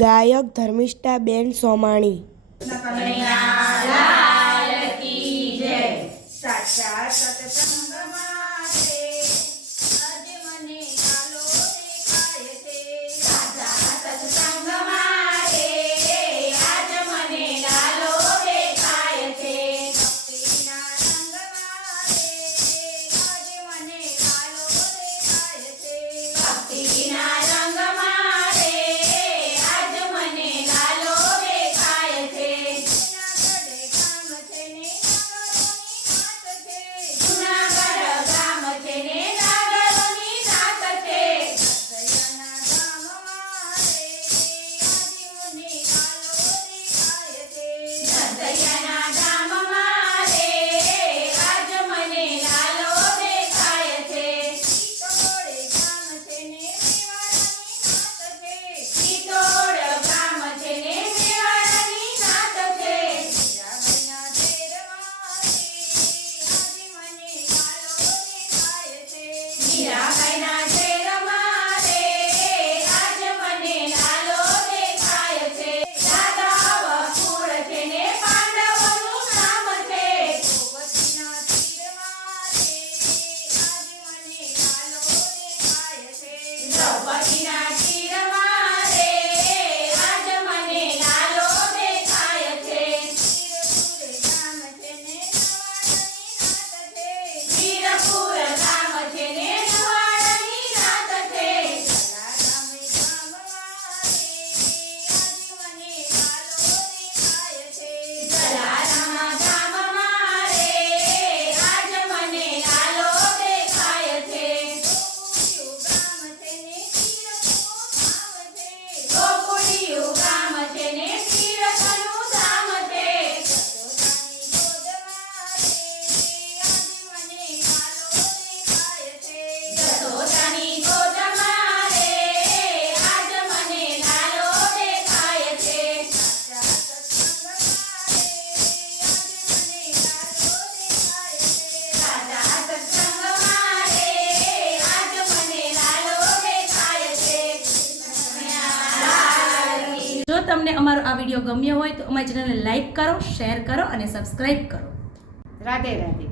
ગાયક ધર્મિષ્ઠાબેન સોમાણી. સાચા સત્સંગમાં રે આજે મને કાલો દેખાય છે. સાચા સત્સંગમાં રે આજે મને કાલો દેખાય છે. ભક્તિના રંગમાં રે આજે મને કાલો દેખાય છે. ભક્તિના રંગમાં રે આજ મને કાલો દેખાય છે. જૂનાગઢ ગામ છે ને નાગરોની નાત છે. સત્યના ધામમાં રે આજે મને કાલો દેખાય છે. સત્યના ધામમાં રે આજ મને કાલો દેખાય છે. પિત્તોડ ગામ છે ને મેવાડાની નાત છે. મીરાબાઈના તેરમાં રે આજે મને કાલો દેખાય છે. મીરાબાઈના તેરમાં રે આજ મને કાલો દેખાય છે. યાદવપુર છે ને પાંડવોનું નામ છે. ગોપતિના તીરમાં રે આજે મને કાલો દેખાય છે. દ્રૌપદીના તીરમાં રે આજ મને કાલો દેખાય છે. વીરપુર ગામ છે ને નવાડાની નાત છે. જલારામે ગામમાં રે આજે મને કાલો દેખાય છે. જલારામ ગામમાં રે આજ મને કાલો દેખાય છે. ગોકુળિયું ગામ છે ને તીર્થનું ધામ છે. જશોદાની ગોદમાં રે આજ મને કાલો દેખાય છે. સાચા સત્સંગમાં રે આજ મને કાલો દેખાય છે. જો તમને અમારો આ વિડીયો ગમ્યો હોય તો અમારી ચેનલને લાઈક કરો, શેર કરો અને સબસ્ક્રાઇબ કરો. રાધે રાધે.